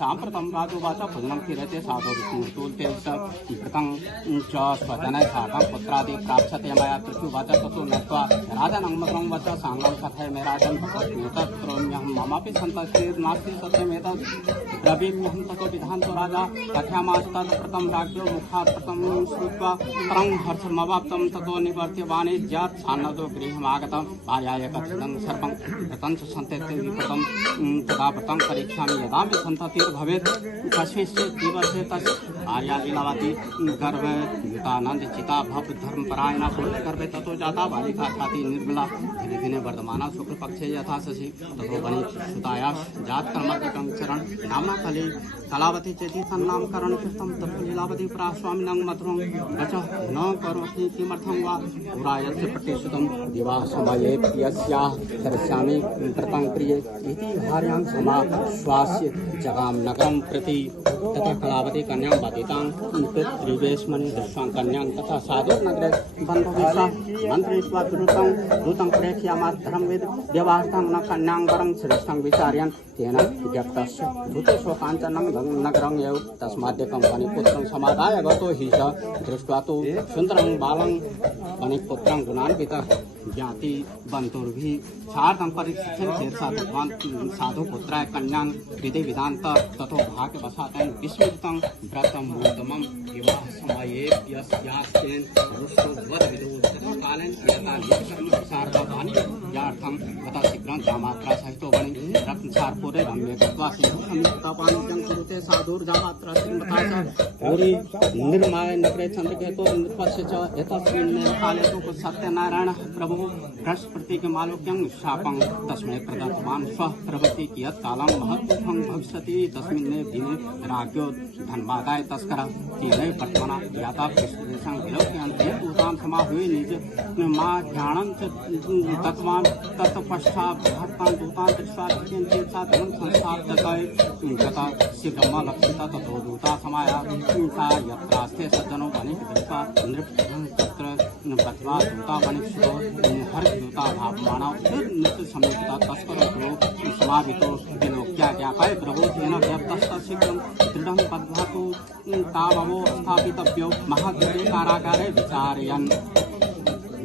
साम्प्रतं राजोवाच भोजनं क्रियते साधुर्तुल्ते कृतं च स्वजनैः साकं पुत्रादि प्राप्स्यते मया पृथ्वीवाच ततो नत्वा राजानङ्मकं वच साङ्गं कथय मे राजन् भगवत्मेतत्रोम्यहं ममापि सन्ततिर्नास्ति सत्यमेतत् ब्रवीम्यहं ततो विधान्तो राजा कथयामास्तत्प्रतं राज्ञो मुखात् प्रथमं श्रुत्वा परं हर्षमवाप्तं ततो निवर्त्य वाणिज्यात् सान्नतो गृहमागतं भार्याय कथितं सर्वं कृतं च सन्तेते विपदं तदा व्रतं करिष्यामि यदा मे सन्तति भवेत् कस्मिंश्चित् दिवसे तस्य भार्या लीलावती गर्भे युतानन्द चिता भव धर्मपरायणा गर्भे ततो जाता बालिका ख्याति निर्मला दिने दिने वर्धमाना शुक्लपक्षे यथा शशि ततो वनि सुताया जातकर्मकं चरण नाम्ना कलावती चेति तन्नामकरण कृतं ततो लीलावती परा स्वामिनं मधुरं वचः न करोति किमर्थं वा पुरायस्य प्रतिशुतं विवाह समये यस्याः करिष्यामि व्रतं प्रिये इति भार्यां समाश्वास्य जगाम नगरं प्रति तथा कलावती कन्यां बाधितां पितृवेशमणि दृष्टां कन्यां तथा साधुर्नगरे बन्धुवेशा मन्त्रयित्वा दूतं प्रेक्षयामास धर्मविद् व्यवहार्थं न कन्यां वरं श्रेष्ठं विचार्यन् तेन व्यक्तस्य दूतेषु काञ्चनं नगरं एव तस्मादेकं वनिपुत्रं समादाय गतो हि स दृष्ट्वा तु सुन्दरं बालं वनिपुत्रं गुणान्वितः ज्ञाति बन्धुर्भिः सार्धं परिशिष्यन् चेत् साधुपुत्राय कन्यां हृदय विधान्त ततो भाग्यवशात् विस्मृतं व्रतं उत्तमं विवाह समये यस्यास्तेन रुष्टोद्वद्विदोकालेन सार्धवाणी यार्थं गता शीघ्रं जामात्रा सहितो वणि रत्नसारपुरे रम्ये गत्वा समीपतापानिजं कुरुते साधुर्जामात्रा श्रीमता च पूरी निर्माय नगरे चन्द्रकेतो नृपस्य च एतस्मिन् काले तु सत्यनारायणः प्रभुः बृहस्पतिकमालोक्यं शापं तस्मै प्रदत्तवान् स्वः प्रवृत्ति कियत् कालं महत्त्वं भविष्यति तस्मिन् दिने राज्ञो धनवादाय तस्करः तेनैव पट्मना याता कृष्णदेशं विलोक्यन्ते दूतां समाहूय निज मा ध्यानं च दत्तवान् तत्पश्चात् भक्तान् दूतान् दृष्ट्वा चेत् सा धनं संस्थाप्यते गता शीघ्रमलक्षिता ततो दूता समायाता यत्रास्ते सज्जनो वनिः दृष्ट्वा नृपं तत्र गत्वा दूता वनिक्षुतो हर्षदूता भावमाणा नृत्य समीपिता तस्करो समावितो विलोक्या ज्ञापय प्रबोधेन व्यप्तस्य शीघ्रं दृढं बद्ध्वातु ताववो स्थापितव्यो महाद्वीपे कारागारे विचारयन्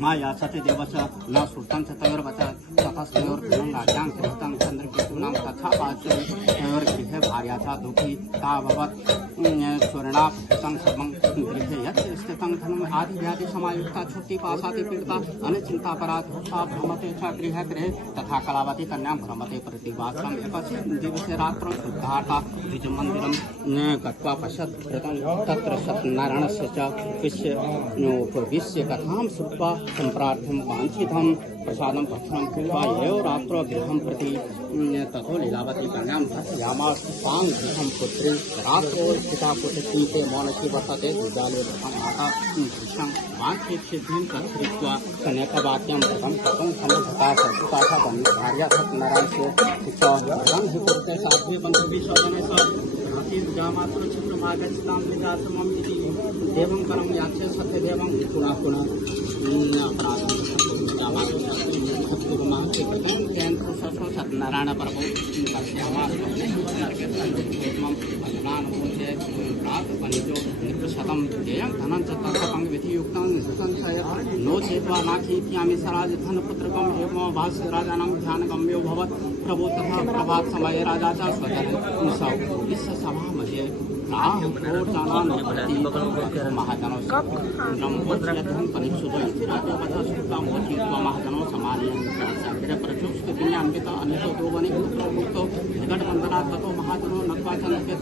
माया सत्यदेवस्य न श्रुतं च तयोर्वच ततस्तयोर्गृहं राज्ञां गृहीतं चन्द्रकेतूनां तथा तयोर्गृहे भार्या च दुःखी तावत् स्वर्णाभूतं सर्वं गृहे यत् स्थितं धनम् आदिव्याधिसमायुक्ता छुट्टिपाशाति पीडिता अनिश्चिन्तापराधोषा भ्रमते च गृहे गृहे तथा कलावती कन्यां भ्रमते प्रतिवासम् एकस्मिन् दिवसे रात्रौ शुद्धार्था द्विजमन्दिरं गत्वा पश्यत् तत्र सत्यनारायणस्य च उपविश्य कथां श्रुत्वा सम्प्रार्थ्यं वाञ्छितं प्रसादं भक्षणं कृत्वा एव रात्रौ गृहं प्रति ततो लीलावती कन्यां धर्षयामास तां गृहं पुत्री रात्रौ पिता पुत्रकीते मौनकी वर्तते विद्यालये प्रथम माता दृश्यं वाञ्छितसिद्धिं तत्कृत्वा कन्याकवाक्यं प्रथम कथं समुद्धता सद्भुता भार्या सत्यनारायणस्य च हि पुरुषे साध्वे बन्धुभिः स्वजनैः सह जामातुरक्षत्रमागच्छतां निजातमम् इति देवं परं याचे सत्यदेवं पुनः पुनः सत्यनारायण प्रभु शतं देयं धनं च तत्सपं विधियुक्तं संशय नो चेत्वा नाखीत्यामि सराज धनपुत्रकं एवं भाष्य राजानं ध्यानगम्यो भवत् प्रभु तथा प्रभात समये राजा च स्वजन सभा मध्ये महाजनों महाजनों समानीय प्रचुष्ट अन्य दो बने निकट बंधना तथो महाजनों नत्वा चंद्र